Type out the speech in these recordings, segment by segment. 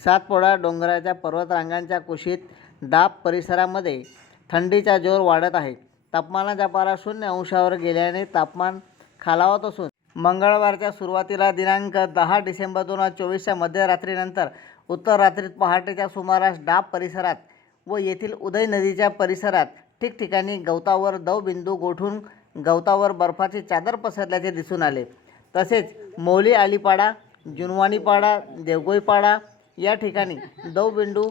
सातपुडा डोंगराच्या पर्वतरांगांच्या कुशीत दाब परिसरामध्ये थंडीचा जोर वाढत आहे. तापमानाचा पारा शून्य अंशावर गेल्याने तापमान खालावत असून मंगळवारच्या सुरुवातीला दिनांक दहा डिसेंबर दोन हजार चोवीसच्या मध्यरात्रीनंतर उत्तर रात्रीत पहाटेच्या सुमारास डाब परिसरात व येथील उदय नदीच्या परिसरात ठिकठिकाणी गवतावर दवबिंदू गोठून गवतावर बर्फाची चादर पसरल्याचे दिसून आले. तसेच मौली आलीपाडा जुनवानीपाडा देवगोईपाडा या ठिकाणी दवबिंदू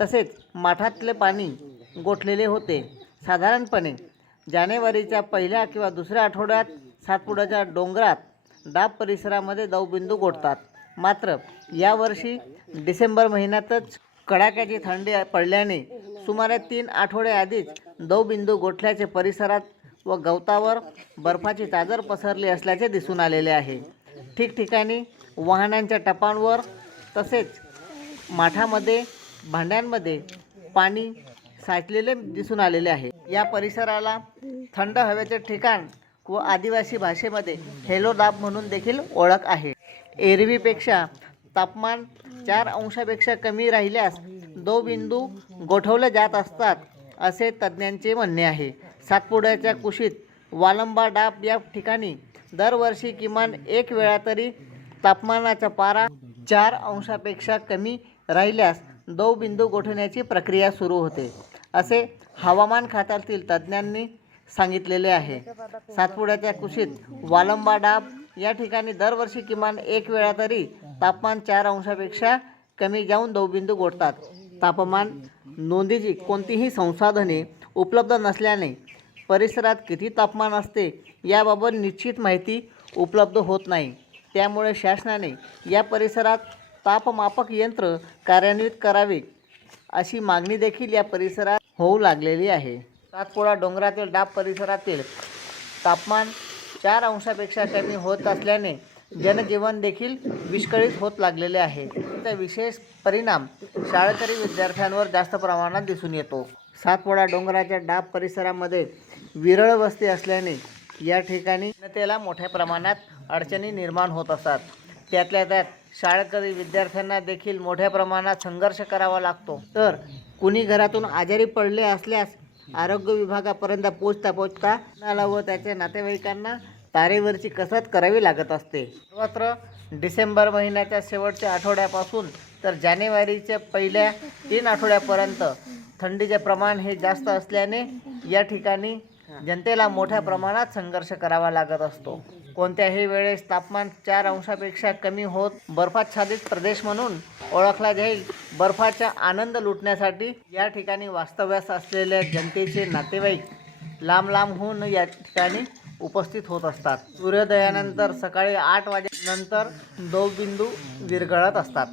तसेच माठातले पाणी गोठलेले होते. साधारणपणे जानेवारीच्या पहिल्या किंवा दुसऱ्या आठवड्यात सातपुड्याच्या डोंगरात डाब परिसरामध्ये दवबिंदू गोठतात. मात्र यावर्षी डिसेंबर महिन्यातच कडाक्याची थंडी पडल्याने सुमारे तीन आठवडे आधीच दवबिंदू गोठल्याचे परिसरात व गवतावर बर्फाची चादर पसरली असल्याचे दिसून आलेले आहे. ठिकठिकाणी वाहनांच्या टपांवर तसेच माठामध्ये भांड्यांमध्ये पाणी साचलेले दिसून आलेले आहे. या परिसराला थंड हवेचे ठिकाण व आदिवासी भाषेमध्ये हेलोदाब म्हणून देखील ओळख आहे. एरवीपेक्षा तापमान चार अंशापेक्षा कमी राहिल्यास दो बिंदू गोठवले जात असतात असे तज्ज्ञांचे म्हणणे आहे. सातपुड्याच्या कुशीत वालंबा डाब या ठिकाणी दरवर्षी किमान एक वेळा तरी तापमानाचा पारा चार अंशापेक्षा कमी राहिल्यास दवबिंदू गोठवण्याची प्रक्रिया सुरू होते. असे हवामान खात्यातील तज्ज्ञांनी सांगितलेले आहे. सातपुड्याच्या कुशीत वालंबा डाब या ठिकाणी दरवर्षी किमान एक वेळा तरी तापमान चार अंशापेक्षा कमी जाऊन दवबिंदू गोठतात. तापमान नोंदीची कोणतीही संसाधने उपलब्ध नसल्याने परिसरात किती तापमान असते याबाबत निश्चित माहिती उपलब्ध होत नाही. त्यामुळे शासनाने या परिसरात तापमापक यंत्र कार्यान्वित करावे अशी मागणी देखील या परिसरात होऊ लागलेली आहे. सातपुडा डोंगरातील डाब परिसरातील तापमान चार अंशापेक्षा कमी होत असल्याने जनजीवन देखील विस्कळीत होत लागलेले आहे. त्याचा विशेष परिणाम शाळकरी विद्यार्थ्यांवर जास्त प्रमाणात दिसून येतो. सातपुडा डोंगराच्या डाब परिसरामध्ये विरळ वस्ती असल्याने या ठिकाणी जनतेला मोठ्या प्रमाणात अडचणी निर्माण होत असतात. त्यातल्या त्यात शाळकरी विद्यार्थ्यांना देखील मोठ्या प्रमाणात संघर्ष करावा लागतो. तर कुणी घरातून आजारी पडले असल्यास आरोग्य विभागापर्यंत पोचता पोचता नाला व त्याच्या नातेवाईकांना तारेवरची कसरत करावी लागत असते. सर्वत्र डिसेंबर महिन्याच्या शेवटच्या आठवड्यापासून तर जानेवारीच्या पहिल्या तीन आठवड्यापर्यंत थंडीचे प्रमाण हे जास्त असल्याने या ठिकाणी जनतेला मोठ्या प्रमाणात संघर्ष करावा लागत असतो. कोणत्याही वेळेस तापमान चार अंशापेक्षा कमी होत बर्फाच्छादित प्रदेश म्हणून ओळखला जाईल. बर्फाचा आनंद लुटण्यासाठी या ठिकाणी वास्तव्यास असलेल्या जनतेचे नातेवाईक लांब लांबहून या ठिकाणी उपस्थित होत असतात. सूर्योदयानंतर सकाळी आठ वाजेनंतर दोबिंदू विरघळत असतात.